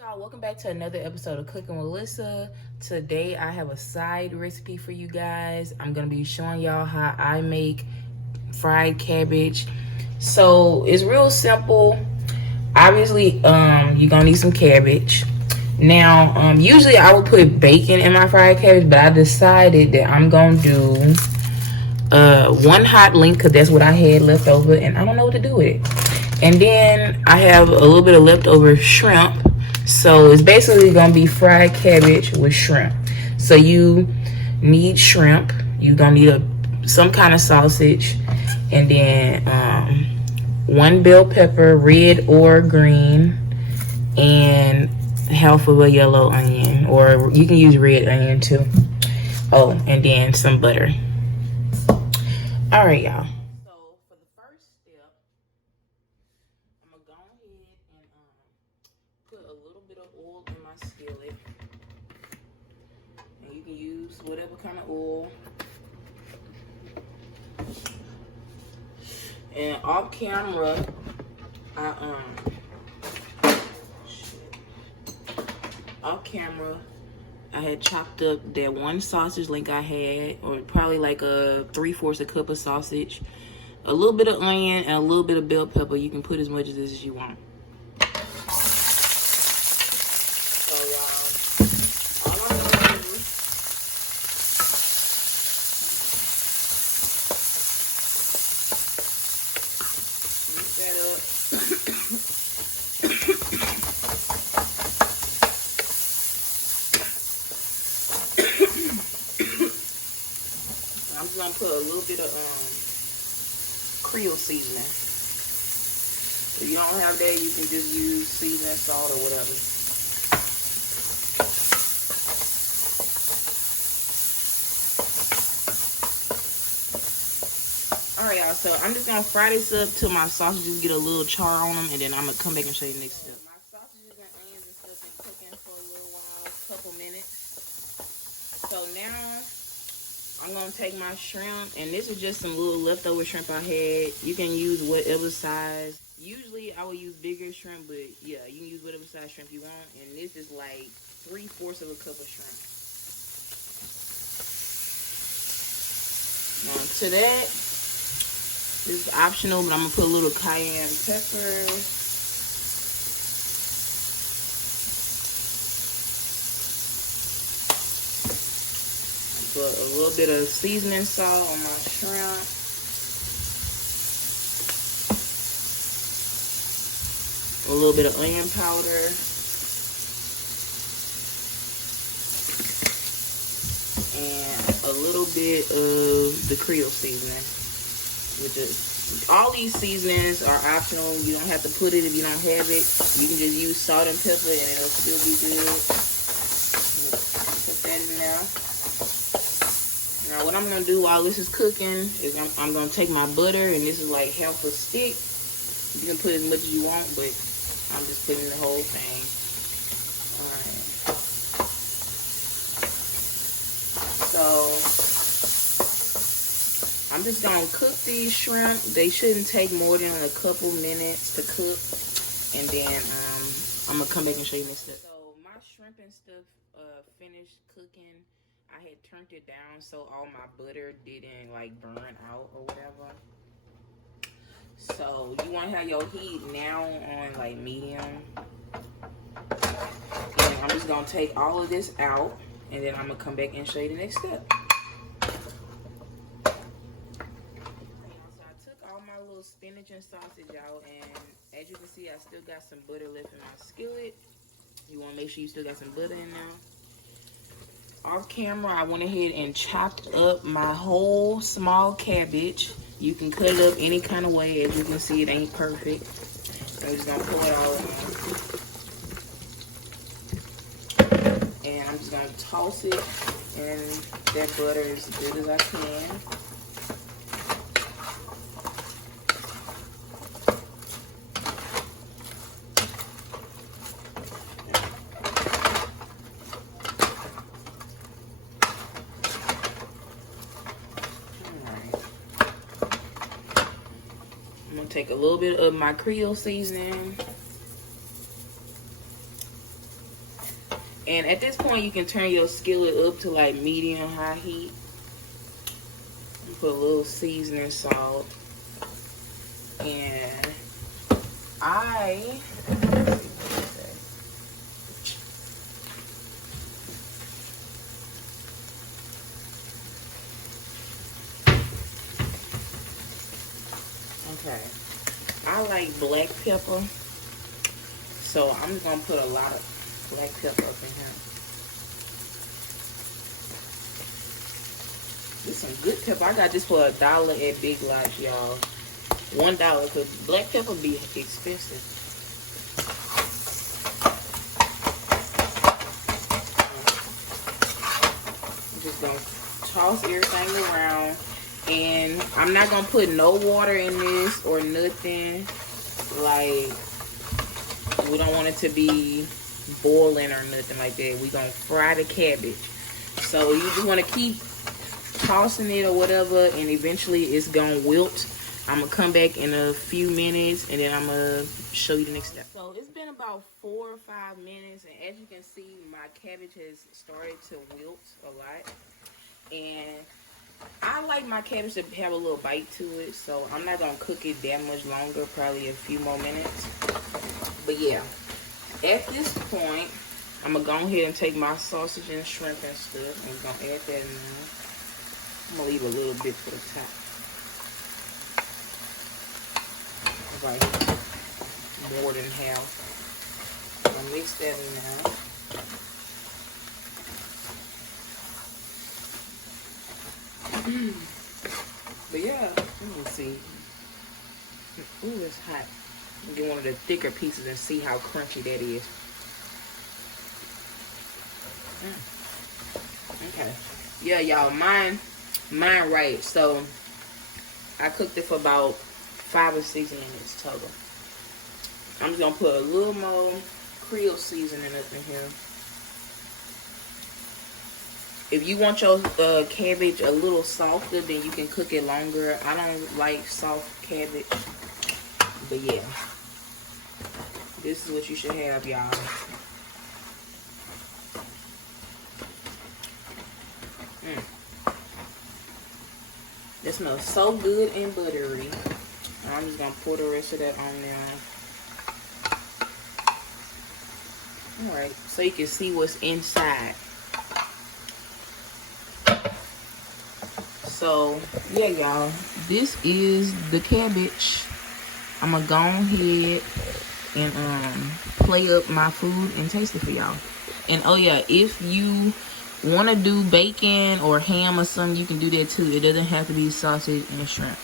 Y'all, welcome back to another episode of Cooking with Lyssa. Today I have a side recipe for you guys. I'm gonna be showing y'all how I make fried cabbage. So it's real simple. Obviously, you're gonna need some cabbage. Now, usually I would put bacon in my fried cabbage, but I decided that I'm gonna do one hot link because that's what I had left over, and I don't know what to do with it. And then I have a little bit of leftover shrimp. So it's basically gonna be fried cabbage with shrimp. So you need shrimp. You're gonna need some kind of sausage, and then one bell pepper, red or green, and half of a yellow onion, or you can use red onion too. Oh, and then some butter. All right, y'all. So for the first step, I'm gonna go ahead and put a little bit of oil in my skillet, and you can use whatever kind of oil. And off camera, I had chopped up that one sausage link I had, or probably like a 3/4 cup of sausage, a little bit of onion, and a little bit of bell pepper. You can put as much of this as you want. So all I'm gonna do, mix that up. I'm just gonna put a little bit of Creole seasoning. If you don't have that, you can just use seasoning salt or whatever. Alright, y'all, so I'm just gonna fry this up till my sausages get a little char on them, and then I'm gonna come back and show you the next step. My sausages and onions and stuff been cooking for a little while, a couple minutes. So now I'm gonna take my shrimp, and this is just some little leftover shrimp I had. You can use whatever size. Usually I would use bigger shrimp, but yeah, you can use whatever size shrimp you want. And this is like 3/4 cup of shrimp. To that, this is optional, but I'm gonna put a little cayenne pepper. Put a little bit of seasoning salt on my shrimp. A little bit of onion powder. And a little bit of the Creole seasoning. All these seasonings are optional. You don't have to put it if you don't have it. You can just use salt and pepper and it'll still be good. Put that in there. Now what I'm going to do while this is cooking is I'm going to take my butter, and this is like half a stick. You can put as much as you want, but I'm just putting the whole thing. Alright. So I'm just going to cook these shrimp. They shouldn't take more than a couple minutes to cook. And then I'm going to come back and show you next step. So my shrimp and stuff finished cooking. I had turned it down so all my butter didn't like burn out or whatever. So you want to have your heat now on like medium. And I'm just going to take all of this out, and then I'm going to come back and show you the next step. So I took all my little spinach and sausage out, and as you can see, I still got some butter left in my skillet. You want to make sure you still got some butter in there. Off camera, I went ahead and chopped up my whole small cabbage. You can cut it up any kind of way. As you can see, it ain't perfect. I'm just gonna pour it all in. And I'm just gonna toss it in that butter as good as I can. I'm gonna take a little bit of my Creole seasoning, And at this point, you can turn your skillet up to like medium high heat. Put a little seasoning salt. And okay, I like black pepper, so I'm just gonna put a lot of black pepper up in here. This is some good pepper. I got this for $1 at Big Lots, y'all. $1, because black pepper be expensive. I'm just gonna toss everything around. And I'm not gonna put no water in this or nothing. Like, we don't want it to be boiling or nothing like that. We gonna fry the cabbage. So you just wanna keep tossing it or whatever, and eventually it's gonna wilt. I'm gonna come back in a few minutes and then I'm gonna show you the next step. So it's been about 4 or 5 minutes, and as you can see, my cabbage has started to wilt a lot. And I like my cabbage to have a little bite to it, so I'm not gonna cook it that much longer, probably a few more minutes. But yeah, at this point, I'm gonna go ahead and take my sausage and shrimp and stuff, and I'm gonna add that in there. I'm gonna leave a little bit for the top. Right here, more than half. I'm gonna mix that in now. But yeah, let me see. Ooh, it's hot. Get one of the thicker pieces and see how crunchy that is. Okay. Yeah, y'all, mine right. So I cooked it for about 5 or 6 minutes total. I'm just gonna put a little more Creole seasoning up in here. If you want your cabbage a little softer, then you can cook it longer. I don't like soft cabbage, but yeah, this is what you should have, y'all. It smells so good and buttery. I'm just gonna pour the rest of that on there. Alright, so you can see what's inside. So, yeah, y'all, this is the cabbage. I'm gonna go ahead and play up my food and taste it for y'all. And oh yeah, if you want to do bacon or ham or something, you can do that too. It doesn't have to be sausage and shrimp.